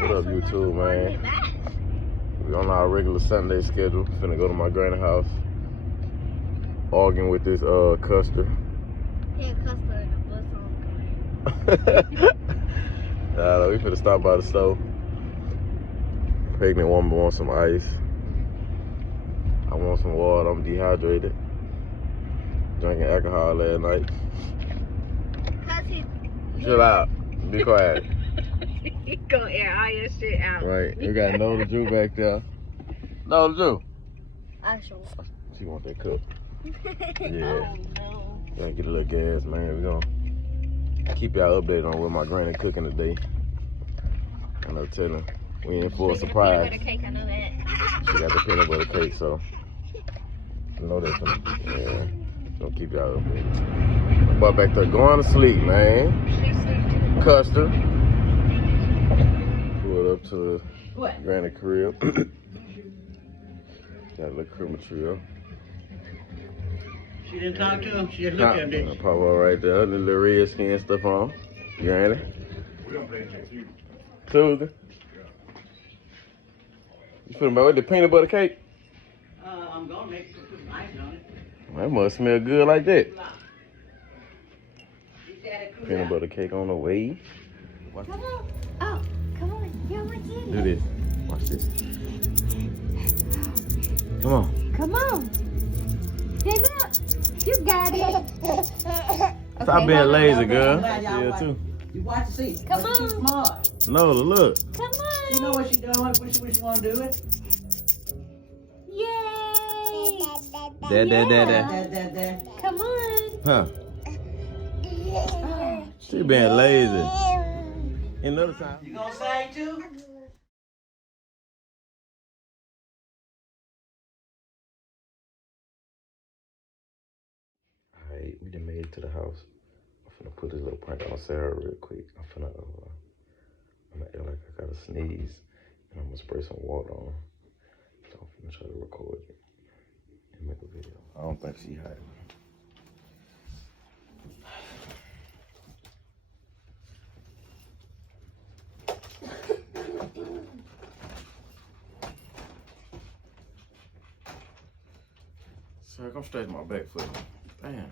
What up, YouTube, man? We on our regular Sunday schedule. Finna go to my granny house. Arguing with this Custer. Yeah, Custer in the bus home. We finna stop by the store. Pregnant woman wants some ice. I want some water. I'm dehydrated. Drinking alcohol last night. Chill out. Be quiet. He gonna air all your shit out. Right. We got Nola Drew back there. Nola Drew. I sure. She want that cup. Yeah. Oh no. Gonna get a little gas, man. We gonna keep y'all updated on what my granny cooking today. And I'll tell her we in for a surprise. Peanut butter cake, I know that. She got the peanut butter cake, so I know that's gonna, yeah. Gonna keep y'all updated. But back there going to sleep, man. Custer. Pulled up to the granny crib. Got a little Christmas tree up. She didn't talk to him. She just looked at him, didn't she? Pop up right there. The little red skin stuff on. Granny. We don't play next Tuesday. Tuesday. You feeling about with the peanut butter cake? I'm gonna make put some ice on it. That must smell good like that. You said it cool Peanut down. butter cake on the way. Watch Come on. Oh, come on. You're my kid. Do this. Watch this. Come on. Come on. Stand up. You got it. Stop being lazy, girl. I'm glad y'all Yeah, watch. too. You watch and see. Come But she's on. smart. Nola, look. Come on. She know what she's doing. What she want to do it. Yay. That. Come on. Huh. Oh, She being lazy. Another time. You gonna sing too? Alright, we done made it to the house. I'm finna put this little prank on Sara real quick. I'm gonna act like I gotta sneeze. And I'm gonna spray some water on her. So I'm finna try to record it and make a video. I don't think she hot. Sara, come straighten my back for me. Damn.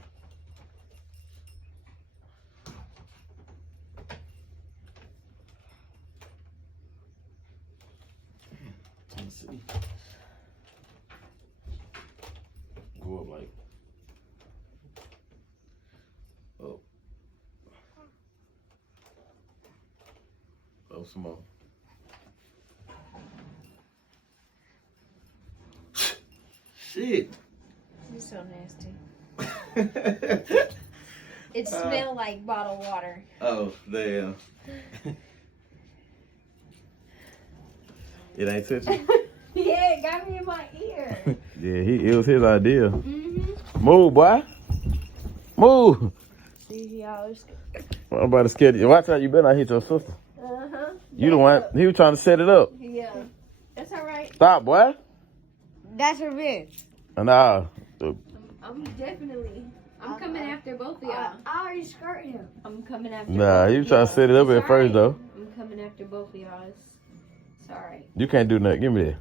Tennessee. Go up like. Oh. Oh, some more. Shit. you're so nasty. It smelled like bottled water. Oh, damn. It ain't touching? Yeah, it got me in my ear. Yeah, it was his idea. Mm-hmm. Move, boy. Move. See, y'all. I'm about to scare you. Watch out, you better not hit your sister. Uh-huh. You the one, he was trying to set it up. Yeah. That's all right. Stop, boy. That's revenge. Nah. I'm coming after both of y'all. I already skirted him. I'm coming after Nah, he was trying to set it up at first, though. I'm coming after both of y'all. It's alright. You can't do nothing. Give me that.